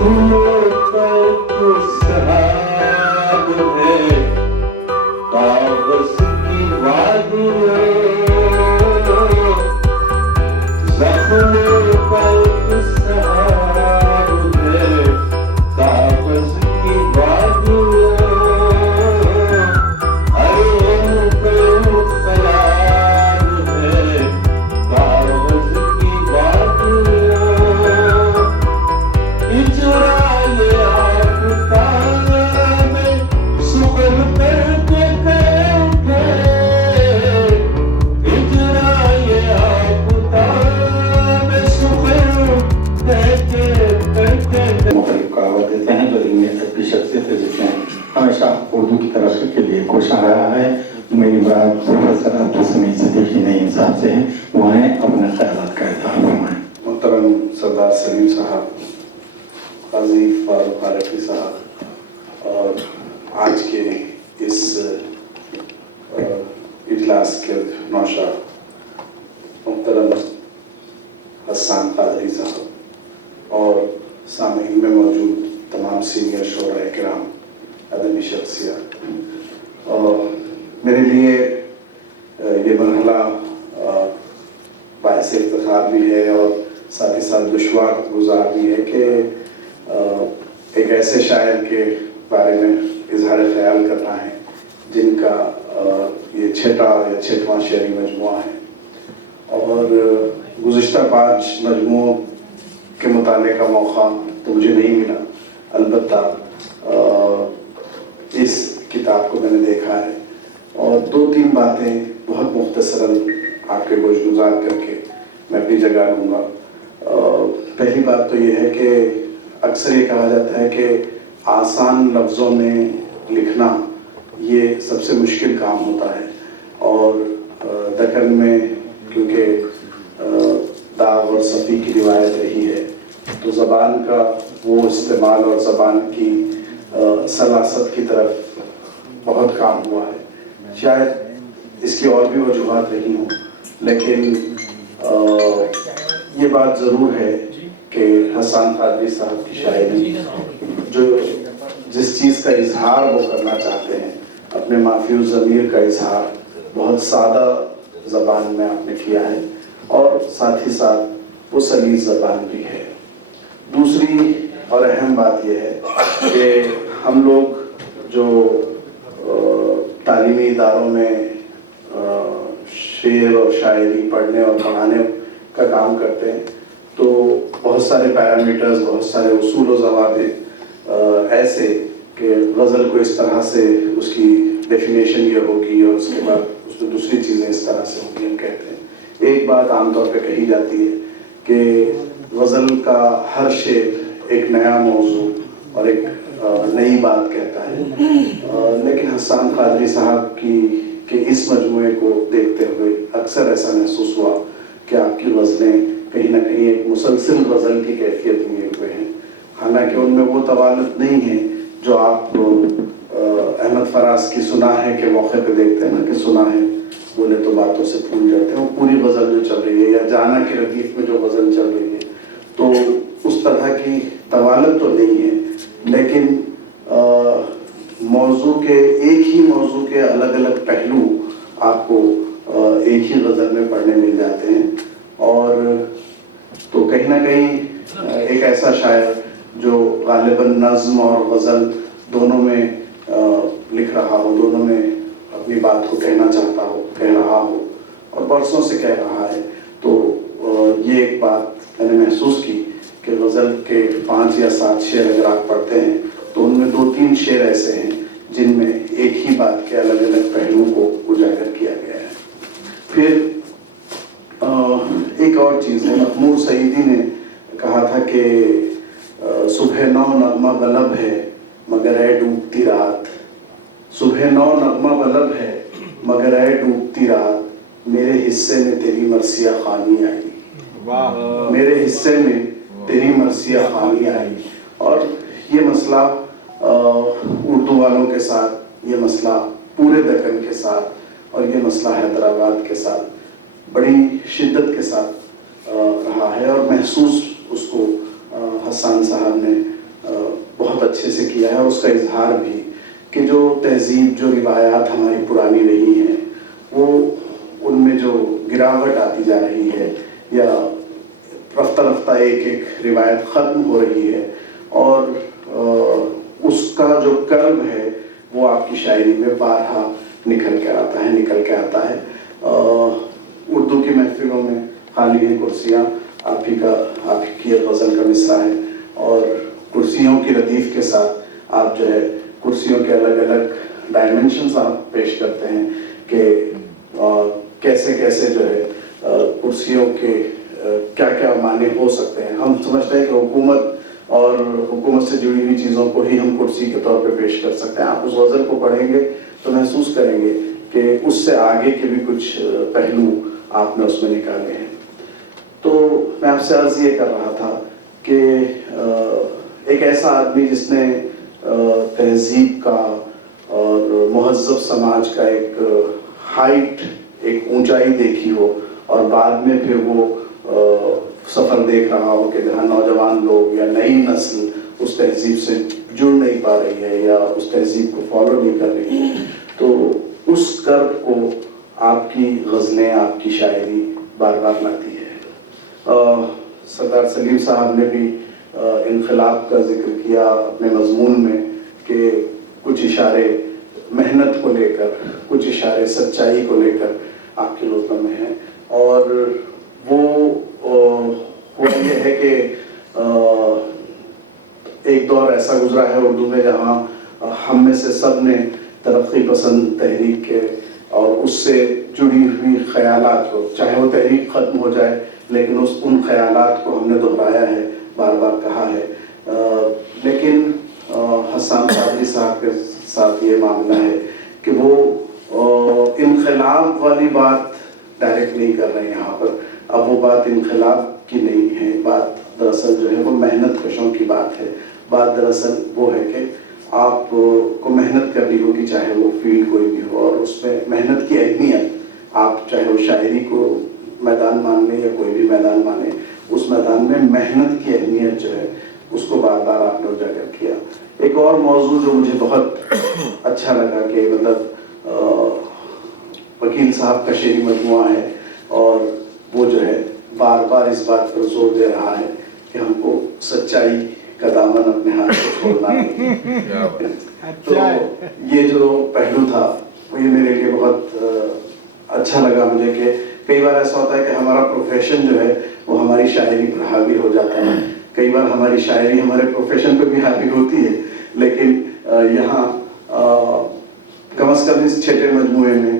زخموں پر تو سحاب ہے کاغذ کی وادیاں زخموں پر تو سحاب ہے کاغذ کی وادیاں ارے ان پہ خیال ہے کاغذ کی وادیاں اجرائے آفتاب میں سخن کر کے کہتے اجرائے آفتاب میں سخن کر کے کہتے مختلف کہاوت دیتے ہیں جو علمی ادبی شخصیت دیتے ہیں ہمیشہ اردو کی ترقی کے لیے کوشاں رہا ہے. میری بات پروفیسر عبدالسمیع صدیقی نعیم صاحب سے ہے. وہ ہیں اپنے خیالات کا اظہار فرمائیں. محترم سردار سلیم صاحب, قاضی فاروق عارفی صاحب اور آج کے اس اجلاس کے نوشا محترم حسان قادری صاحب اور سامعین میں موجود تمام سینئر شعراء کرام, ادبی شخصیات, اور میرے لیے یہ مرحلہ باعث افتخار بھی ہے اور ساتھ ہی ساتھ دشوار گزار بھی ہے کہ ایک ایسے شاعر کے بارے میں اظہار خیال کرنا ہے جن کا یہ چھٹا یا چھٹواں شعری مجموعہ ہے اور گزشتہ 5 مجموعوں کے مطالعے کا موقع تو مجھے نہیں ملا. البتہ اس کتاب کو میں نے دیکھا ہے اور 2-3 باتیں بہت مختصراً آپ کے گوش گزار کر کے میں اپنی جگہ لوں گا. پہلی بات تو یہ ہے کہ اکثر یہ کہا جاتا ہے کہ آسان لفظوں میں لکھنا یہ سب سے مشکل کام ہوتا ہے اور دکن میں کیونکہ داغ اور صفی کی روایت رہی ہے تو زبان کا وہ استعمال اور زبان کی سلاست کی طرف بہت کام ہوا ہے. شاید اس کی اور بھی وجوہات رہی ہوں, لیکن یہ بات ضرور ہے کہ حسان قادری صاحب کی شاعری جو جس چیز کا اظہار وہ کرنا چاہتے ہیں, اپنے مافی الضمیر کا اظہار بہت سادہ زبان میں آپ نے کیا ہے اور ساتھ ہی ساتھ وہ سلیس زبان بھی ہے. دوسری اور اہم بات یہ ہے کہ ہم لوگ جو تعلیمی اداروں میں شعر اور شاعری پڑھنے اور پڑھانے کا کام کرتے ہیں تو بہت سارے پیرامیٹرز, بہت سارے اصول و ضوابط ایسے کہ غزل کو اس طرح سے اس کی ڈیفینیشن یہ ہوگی اور اس کے بعد اس میں دوسری چیزیں اس طرح سے ہوگی. ہم کہتے ہیں ایک بات عام طور پہ کہی جاتی ہے کہ غزل کا ہر شعر ایک نیا موضوع اور ایک نئی بات کہتا ہے, لیکن حسان قادری صاحب کی اس مجموعے کو دیکھتے ہوئے اکثر ایسا محسوس ہوا کہ آپ کی غزلیں کہیں نہ کہیں ایک مسلسل غزل کی کیفیت لیے ہوئے ہیں. حالانکہ ان میں وہ طوالت نہیں ہے جو آپ احمد فراز کی سنا ہے کے موقع پہ دیکھتے ہیں نا کہ سنا ہے بولے تو باتوں سے پھول جاتے ہیں, وہ پوری غزل جو چل رہی ہے یا جانا کی ردیف میں جو غزل چل رہی ہے تو اس طرح کی طوالت تو نہیں ہے, لیکن موضوع کے ایک ہی موضوع کے الگ الگ پہلو آپ کو ایک ہی غزل میں پڑھنے مل جاتے ہیں. اور تو کہیں نہ کہیں ایک ایسا شاعر جو غالباً نظم اور غزل دونوں میں لکھ رہا ہو, دونوں میں اپنی بات کو کہنا چاہتا ہو, کہہ رہا ہو اور برسوں سے کہہ رہا ہے, تو یہ ایک بات میں نے محسوس کی کہ غزل کے 5 یا 7 شعر اگر آپ پڑھتے ہیں تو ان میں 2-3 شعر ایسے ہیں جن میں ایک ہی بات کے الگ الگ پہلوؤں کو اجاگر کیا گیا ہے. پھر ایک اور چیز ہے, مخمور سعیدی نے کہا تھا کہ صبح نو نغمہ بلب ہے مگر اے ڈوبتی رات, صبح نو نغمہ بلب ہے مگر اے ڈوبتی رات, میرے حصے میں تیری مرثیہ خوانی آئی, میرے حصے میں تیری مرثیہ خوانی آئی. اور یہ مسئلہ اردو والوں کے ساتھ, یہ مسئلہ پورے دکن کے ساتھ اور یہ مسئلہ حیدرآباد کے ساتھ بڑی شدت کے ساتھ رہا ہے اور محسوس اس کو حسان صاحب نے کیا ہے, اس کا اظہار بھی, کہ جو تہذیب, جو روایات ہماری پرانی رہی ہیں, وہ ان میں جو گراوٹ آتی جا رہی ہے یا رفتہ رفتہ ایک ایک روایت ختم ہو رہی ہے, اور اس کا جو کرب ہے وہ آپ کی شاعری میں بارہا نکل کے آتا ہے. اردو کی محفلوں میں خالی ہیں کرسیاں, آپ کی غزل کا مصرع ہے, اور کرسیوں کی ردیف کے ساتھ آپ جو ہے کرسیوں کے الگ الگ ڈائمنشنز آپ پیش کرتے ہیں کہ کیسے کیسے جو ہے کرسیوں کے کیا کیا معنی ہو سکتے ہیں. ہم سمجھتے ہیں کہ حکومت سے جڑی ہوئی چیزوں کو ہی ہم کرسی کے طور پہ پیش کر سکتے ہیں. آپ اس غزل کو پڑھیں گے تو محسوس کریں گے کہ اس سے آگے کے بھی کچھ پہلو آپ نے اس میں نکالے ہیں. تو میں آپ سے عرض یہ کر رہا تھا کہ ایک ایسا آدمی جس نے تہذیب کا اور مہذب سماج کا ایک ہائٹ, ایک اونچائی دیکھی ہو, اور بعد میں پھر وہ سفر دیکھ رہا ہو کہ جہاں نوجوان لوگ یا نئی نسل اس تہذیب سے جڑ نہیں پا رہی ہے یا اس تہذیب کو فالو نہیں کر رہی ہے, تو اس کرب کو آپ کی غزلیں, آپ کی شاعری بار بار لاتی ہے. سردار سلیم صاحب نے بھی انقلاب کا ذکر کیا اپنے مضمون میں کہ کچھ اشارے محنت کو لے کر, کچھ اشارے سچائی کو لے کر آپ کے غزلوں میں ہیں. اور وہ یہ ہے کہ ایک دور ایسا گزرا ہے اردو میں جہاں ہم میں سے سب نے ترقی پسند تحریک کے اور اس سے جڑی ہوئی خیالات کو, چاہے وہ تحریک ختم ہو جائے لیکن ان خیالات کو ہم نے دہرایا ہے, بار بار کہا ہے. لیکن حسان قادری صاحب کے ساتھ یہ معاملہ ہے کہ وہ انقلاب والی بات ڈائریکٹ نہیں کر رہے ہیں یہاں پر. اب وہ بات انقلاب کی نہیں ہے, بات دراصل جو ہے وہ محنت کشوں کی بات ہے. بات دراصل وہ ہے کہ آپ کو محنت کرنی ہوگی, چاہے وہ فیلڈ کوئی بھی ہو, اور اس میں محنت کی اہمیت آپ چاہے وہ شاعری کو میدان مان لیں یا کوئی بھی میدان مانے, اس میدان میں محنت کی اہمیت جو ہے اس کو بار بار آپ نے اجاگر کیا. ایک اور موضوع جو مجھے بہت اچھا لگا کہ مطلب وکیل صاحب کا شعری مجموعہ ہے, اور وہ جو ہے بار بار اس بات پر زور دے رہا ہے کہ ہم کو سچائی کا دامن اپنے ہاتھ سے چھوڑنا نہیں. تو یہ جو پہلو تھا وہ یہ میرے لیے بہت اچھا لگا مجھے کہ کئی بار ایسا ہوتا ہے کہ ہمارا پروفیشن جو ہے وہ ہماری شاعری پر حاوی ہو جاتا ہے, کئی بار ہماری شاعری ہمارے پروفیشن پہ بھی حاوی ہوتی ہے, لیکن یہاں کم از کم اس چھٹے مجموعے میں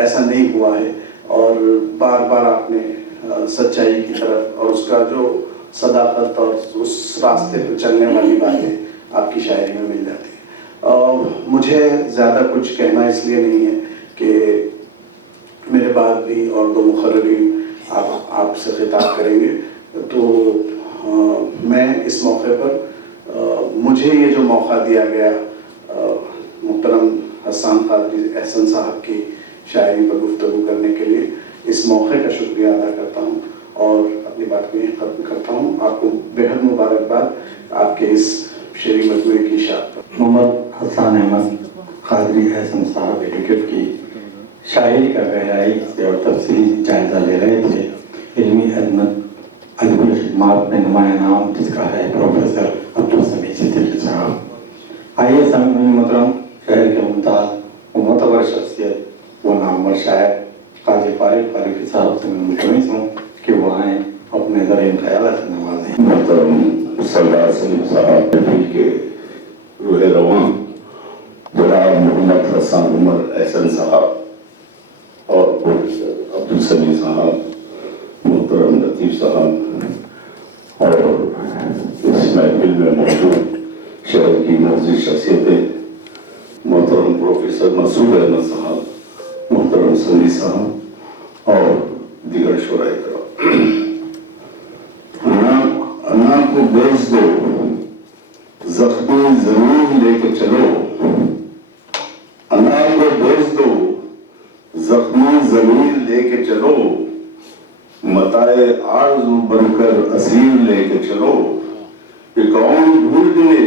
ایسا نہیں ہوا ہے. اور بار بار آپ نے سچائی کی طرف اور اس کا جو صداقت اور اس راستے پہ چلنے والی باتیں آپ کی شاعری میں مل جاتی ہیں. مجھے زیادہ کچھ کہنا اس لیے نہیں ہے کہ میرے بعد بھی اور دو مقررین آپ سے خطاب کریں گے, تو میں اس موقع پر مجھے یہ جو موقع دیا گیا محترم حسان قادری احسن صاحب کی شاعری پر گفتگو کرنے کے لیے, اس موقع کا شکریہ ادا کرتا ہوں اور اپنی بات کو یہیں ختم کرتا ہوں. آپ کو بےحد مبارکباد آپ کے اس شعری مجموعے کی اشاعت پر. محمد حسان احمد قادری احسن صاحب ایڈوکیٹ کی شاعری کا گہرائی سے اور تفصیلی جائزہ لے رہے تھے. علمی ادبی خدمات میں نمایاں نام جس کا ہے پروفیسر عبدالسمیع صدیقی صاحب. آئیے سامعین محترم, شہر کے ممتاز و معتبر شخصیت وہ نامور شاعر قاضی فارغ فاروقی صاحب سے میں ملتمس ہوں کہ وہ آئیں اپنے ذرائع خیالات سے نوازیں. محترم سردار سلیم صاحب کے روح رواں جناب محمد حسان عمر احسن صاحب اور پروفیسر عبدالسمیع صاحب, محترم لطیف صاحب اور اس محفل میں موجود شہر کی معزز شخصیتیں, محترم پروفیسر مسعود احمد صاحب, محترم سنی صاحب اور دیگر شعراء کرام. انا کو بیچ دو زخمی ضرور لے کے چلو, انا کو بیچ دو زخمی ضرور لے کے چلو, متائے آرزو بن کر اسیر لے کے چلو, کہ کون بھول گئے